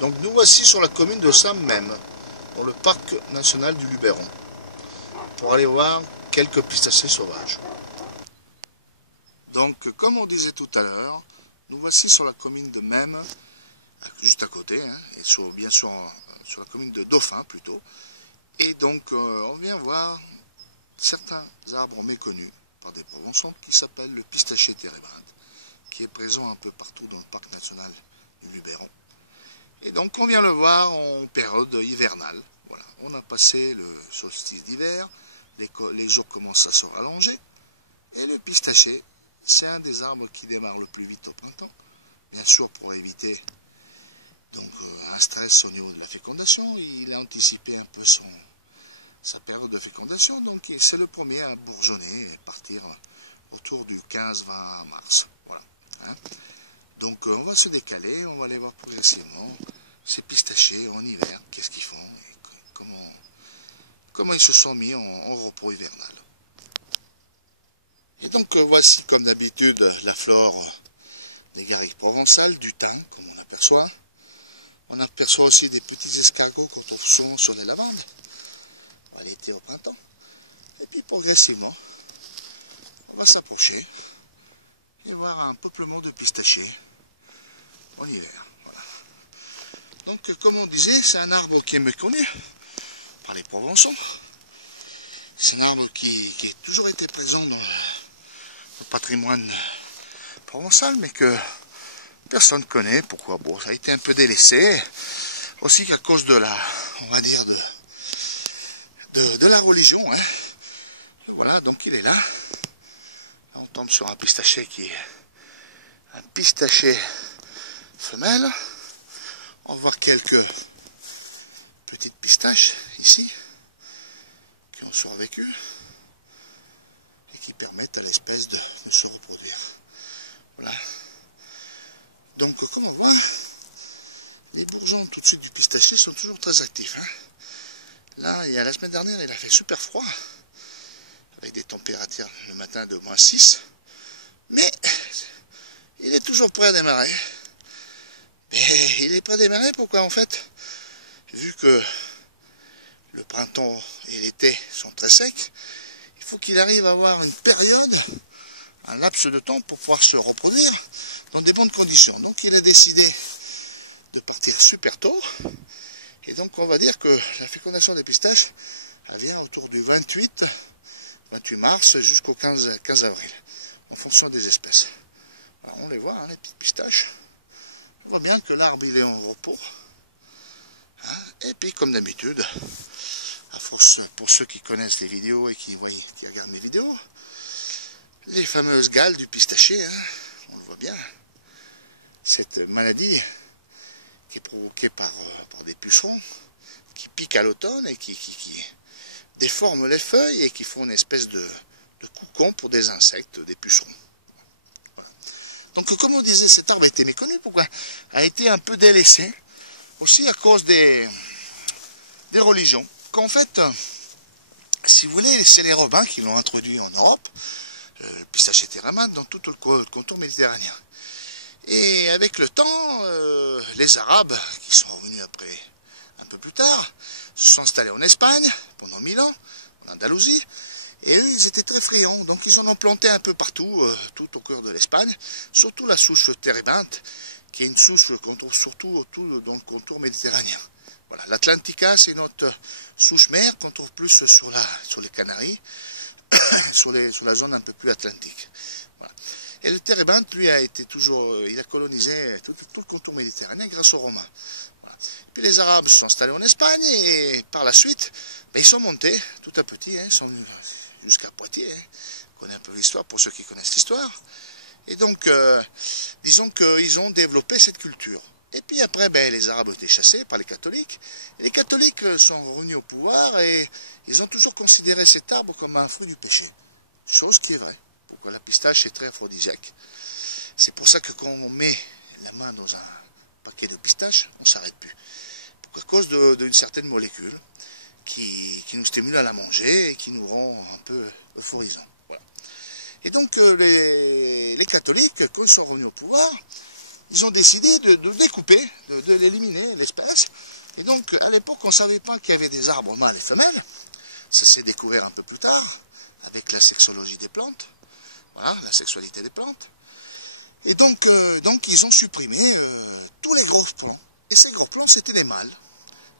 Donc nous voici sur la commune de Saint-Même, dans le parc national du Luberon, pour aller voir quelques pistachés sauvages. Donc comme on disait tout à l'heure, nous voici sur la commune de Même, juste à côté, hein, et bien sûr sur la commune de Dauphin plutôt. Et donc on vient voir certains arbres méconnus par des Provençaux qui s'appellent le pistacher térébinthe, qui est présent un peu partout dans le parc national du Luberon. Et donc on vient le voir en période hivernale. Voilà, on a passé le solstice d'hiver, les jours commencent à se rallonger, et le pistacher, c'est un des arbres qui démarre le plus vite au printemps, bien sûr pour éviter donc, un stress au niveau de la fécondation. Il a anticipé un peu sa période de fécondation, donc c'est le premier à bourgeonner et partir autour du 15-20 mars. Voilà, hein. Donc on va se décaler, on va aller voir progressivement ces pistachers en hiver, qu'est-ce qu'ils font et comment ils se sont mis en repos hivernal. Et donc voici comme d'habitude la flore des garrigues provençales, du thym comme on aperçoit. On aperçoit aussi des petits escargots qu'on trouve souvent sur les lavandes, à l'été au printemps. Et puis progressivement, on va s'approcher et voir un peuplement de pistachers en hiver. Voilà. Donc comme on disait, c'est un arbre qui est méconnu par les Provençaux. C'est un arbre qui a toujours été présent dans le patrimoine provençal, mais que personne ne connaît. Pourquoi? Bon, ça a été un peu délaissé, aussi qu'à cause de la, on va dire, de la religion. Hein. Voilà, donc il est là. On tombe sur un pistacher qui est un pistacher femelle. On va voir quelques petites pistaches ici qui ont survécu et qui permettent à l'espèce de se reproduire. Voilà. Donc comme on voit, les bourgeons tout de suite du pistacher sont toujours très actifs. Hein. Là, il y a la semaine dernière, il a fait super froid, avec des températures le matin de -6, mais il est toujours prêt à démarrer. Mais il est prêt à démarrer pourquoi en fait, vu que le printemps et l'été sont très secs, il faut qu'il arrive à avoir une période, un laps de temps pour pouvoir se reproduire dans des bonnes conditions. Donc il a décidé de partir super tôt, et donc on va dire que la fécondation des pistaches, elle vient autour du 28 mars jusqu'au 15 avril, en fonction des espèces. Alors on les voit, hein, les petites pistaches. On voit bien que l'arbre il est en repos. Hein, et puis comme d'habitude, à force, pour ceux qui connaissent les vidéos et qui regardent mes vidéos, les fameuses gales du pistacher, hein, on le voit bien, cette maladie qui est provoquée par des pucerons qui piquent à l'automne et qui déforment les feuilles et qui font une espèce de cocon pour des insectes, des pucerons. Voilà. Donc comme on disait, cet arbre a été méconnu, pourquoi? A été un peu délaissé, aussi à cause des religions. Qu'en fait, si vous voulez, c'est les Robins qui l'ont introduit en Europe, le pistacher térébinthe, dans tout le contour méditerranéen. Et avec le temps, les Arabes, qui sont revenus après, un peu plus tard, se sont installés en Espagne, pendant 1000 ans, en Andalousie, et eux, ils étaient très friands, donc ils en ont planté un peu partout, tout au cœur de l'Espagne, surtout la souche térébinthe, qui est une souche qu'on trouve surtout dans le contour méditerranéen. Voilà, l'Atlantica, c'est notre souche mère qu'on trouve plus sur les Canaries, sur la zone un peu plus atlantique. Voilà. Et le térébinthe, lui, il a colonisé tout le contour méditerranéen grâce aux Romains. Voilà. Puis les Arabes se sont installés en Espagne et par la suite, ben, ils sont montés tout à petit, hein, ils sont venus jusqu'à Poitiers. Hein. On connaît un peu l'histoire pour ceux qui connaissent l'histoire. Et donc, disons qu'ils ont développé cette culture. Et puis après, ben, les Arabes ont été chassés par les catholiques. Et les catholiques sont revenus au pouvoir et ils ont toujours considéré cet arbre comme un fruit du péché. Chose qui est vraie. Pourquoi la pistache est très aphrodisiaque. C'est pour ça que quand on met la main dans un paquet de pistaches, on ne s'arrête plus. À cause d'une certaine molécule qui nous stimule à la manger et qui nous rend un peu euphorisants. Voilà. Et donc les catholiques, quand ils sont revenus au pouvoir, ils ont décidé de découper, de l'éliminer, Et donc, à l'époque, on ne savait pas qu'il y avait des arbres mâles et femelles. Ça s'est découvert un peu plus tard, avec la sexologie des plantes. Voilà, la sexualité des plantes. Et donc ils ont supprimé tous les gros plombs. Et ces gros plombs, c'était les mâles.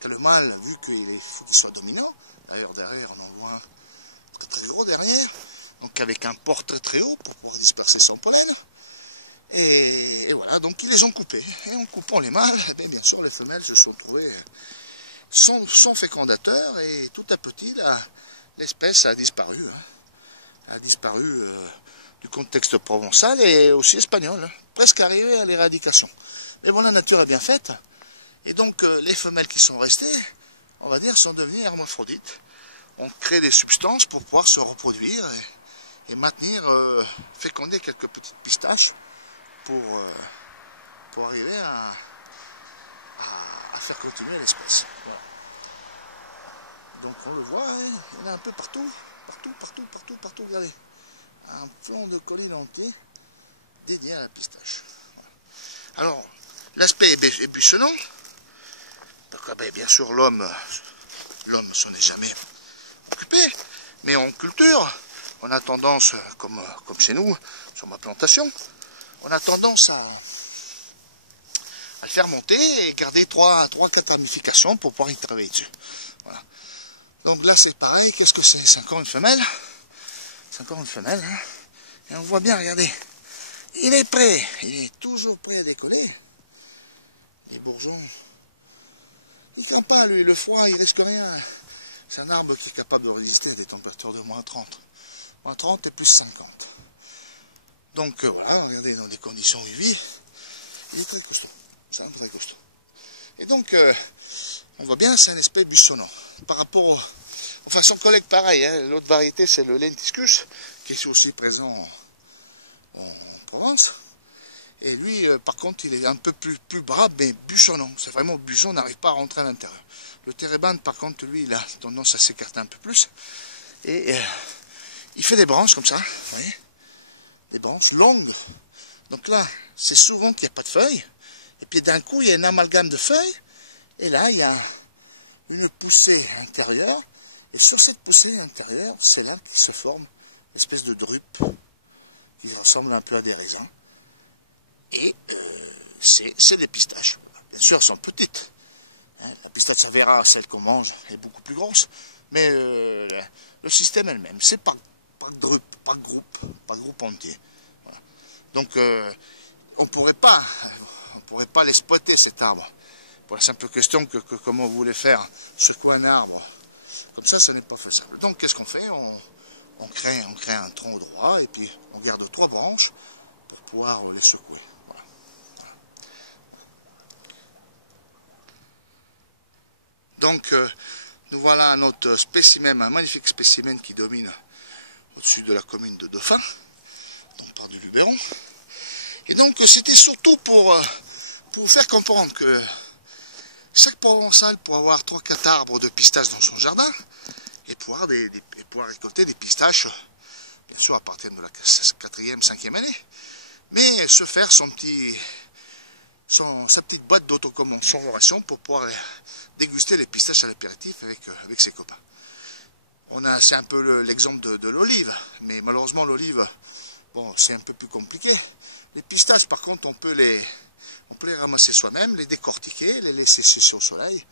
Que le mâle, vu qu'il faut qu'il soit dominant, d'ailleurs derrière, on en voit un très très gros derrière, donc avec un port très très haut pour pouvoir disperser son pollen. Et voilà, donc ils les ont coupés. Et en coupant les mâles, eh bien sûr, les femelles se sont trouvées sans fécondateur, et tout à petit, l'espèce a disparu. A disparu du contexte provençal et aussi espagnol, presque arrivé à l'éradication. Mais bon, la nature est bien faite, et donc les femelles qui sont restées, on va dire, sont devenues hermaphrodites. On crée des substances pour pouvoir se reproduire et maintenir, féconder quelques petites pistaches pour arriver à faire continuer l'espèce. Voilà. Donc on le voit, hein, il y en a un peu partout, partout, regardez. Un flanc de colline entier dédié à la pistache. Voilà. Alors, l'aspect est buissonnant. Donc, bien sûr, l'homme s'en est jamais occupé, mais en culture, on a tendance, comme chez nous, sur ma plantation, on a tendance à le faire monter et garder 3-4 ramifications pour pouvoir y travailler dessus. Voilà. Donc là c'est pareil, qu'est-ce que c'est? C'est encore une femelle. C'est encore une femelle. Hein. Et on voit bien, regardez. Il est prêt. Il est toujours prêt à décoller. Les bourgeons. Il ne craint pas, lui, le froid, il risque rien. C'est un arbre qui est capable de résister à des températures de moins 30. Moins 30 et plus 50. Donc voilà, regardez, dans des conditions UV, il est très costaud. C'est un très costaud. Et donc, on voit bien, c'est un aspect buissonnant. Par rapport aux façons collecte, pareil. Hein, l'autre variété, c'est le lentiscus, qui est aussi présent en Provence. Et lui, par contre, il est un peu plus bras, mais buissonnant. C'est vraiment buisson, on n'arrive pas à rentrer à l'intérieur. Le térébinthe, par contre, lui, il a tendance à s'écarter un peu plus. Et il fait des branches comme ça, vous voyez, des branches longues. Donc là, c'est souvent qu'il n'y a pas de feuilles. Et puis d'un coup, il y a un amalgame de feuilles. Et là, il y a une poussée intérieure. Et sur cette poussée intérieure, c'est là qu'il se forme une espèce de drupe qui ressemble un peu à des raisins. Et c'est des pistaches. Bien sûr, elles sont petites. Hein, la pistache Savera, celle qu'on mange, est beaucoup plus grosse. Mais le système elle-même, c'est pas drupe, pas groupe entier. Voilà. Donc, on ne pourrait pas l'exploiter, cet arbre. Pour la simple question que comment vous voulez faire secouer un arbre. Comme ça, ce n'est pas faisable. Donc, qu'est-ce qu'on fait? On crée un tronc droit et puis on garde 3 branches pour pouvoir les secouer. Voilà. Voilà. Donc, nous voilà un autre spécimen, un magnifique spécimen qui domine au-dessus de la commune de Dauphin, donc par du Luberon. Et donc, c'était surtout pour faire comprendre que chaque Provençal, pour avoir 3-4 arbres de pistaches dans son jardin, et pouvoir récolter des pistaches, bien sûr à partir de la 4e, 5e année, mais se faire sa petite boîte d'autoconsommation pour pouvoir déguster les pistaches à l'apéritif avec ses copains. C'est un peu l'exemple de l'olive, mais malheureusement l'olive, bon, c'est un peu plus compliqué. Les pistaches, par contre, on peut les ramasser soi-même, les décortiquer, les laisser sécher au soleil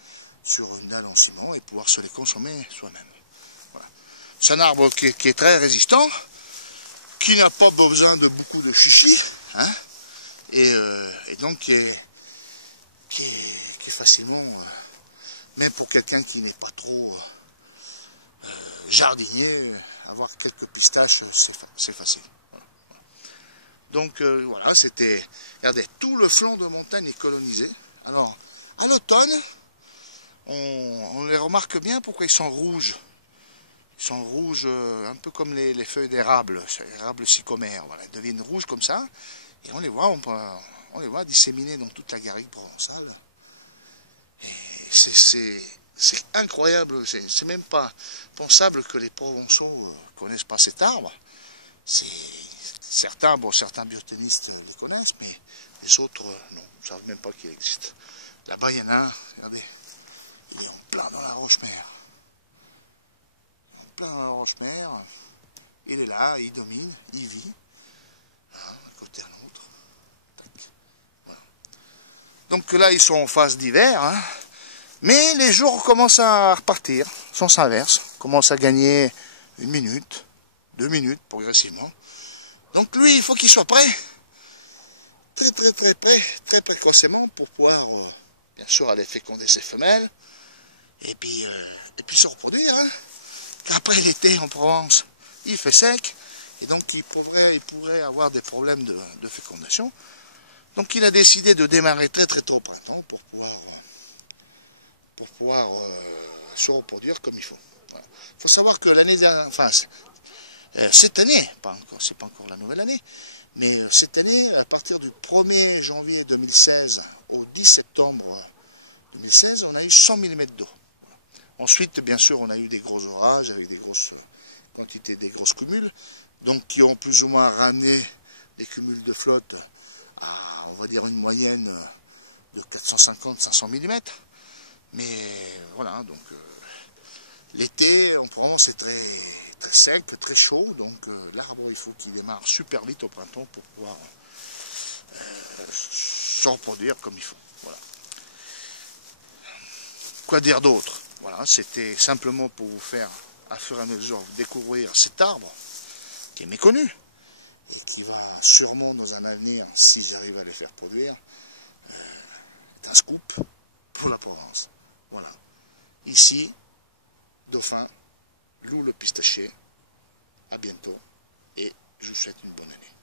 sur une dalle en ciment et pouvoir se les consommer soi-même. Voilà. C'est un arbre qui est très résistant, qui n'a pas besoin de beaucoup de chichi, hein, et donc qui est facilement, même pour quelqu'un qui n'est pas trop jardinier, avoir quelques pistaches, c'est facile. Donc voilà, c'était, regardez, tout le flanc de montagne est colonisé. Alors, à l'automne, on les remarque bien pourquoi ils sont rouges. Ils sont rouges un peu comme les feuilles d'érable, érable sycomère. Voilà, ils deviennent rouges comme ça. Et on les voit disséminés dans toute la garrigue provençale. Et c'est incroyable, c'est même pas pensable que les Provençaux connaissent pas cet arbre. Certains biotonistes les connaissent, mais les autres, non, ne savent même pas qu'il existe. Là-bas, il y en a un, regardez, plein dans la roche-mère. Plein dans la roche-mère. Il est là, il domine, il vit. Voilà, d'un côté à l'autre. Voilà. Donc là, ils sont en phase d'hiver. Hein. Mais les jours commencent à repartir, sens inverse. Commencent à gagner 1 minute, 2 minutes progressivement. Donc lui, il faut qu'il soit prêt. Très prêt, très précocement pour pouvoir, bien sûr, aller féconder ses femelles. Et puis se reproduire. Hein. Après l'été en Provence, il fait sec. Et donc il pourrait avoir des problèmes de fécondation. Donc il a décidé de démarrer très tôt au printemps pour pouvoir se reproduire comme il faut. Voilà. Il faut savoir que l'année dernière, enfin cette année, c'est pas encore la nouvelle année, mais cette année, à partir du 1er janvier 2016 au 10 septembre 2016, on a eu 100 mm d'eau. Voilà. Ensuite, bien sûr, on a eu des gros orages avec des grosses quantités, des grosses cumules, donc qui ont plus ou moins ramené les cumuls de flotte à, on va dire, une moyenne de 450-500 mm. Mais voilà, donc l'été en Provence c'est très sec, très chaud, donc l'arbre il faut qu'il démarre super vite au printemps pour pouvoir se reproduire comme il faut. Voilà. Quoi dire d'autre? Voilà, c'était simplement pour vous faire à fur et à mesure découvrir cet arbre qui est méconnu et qui va sûrement dans un avenir, si j'arrive à les faire produire, être un scoop pour la Provence. Voilà. Ici, Dauphin, Loup le pistachier. À bientôt et je vous souhaite une bonne année.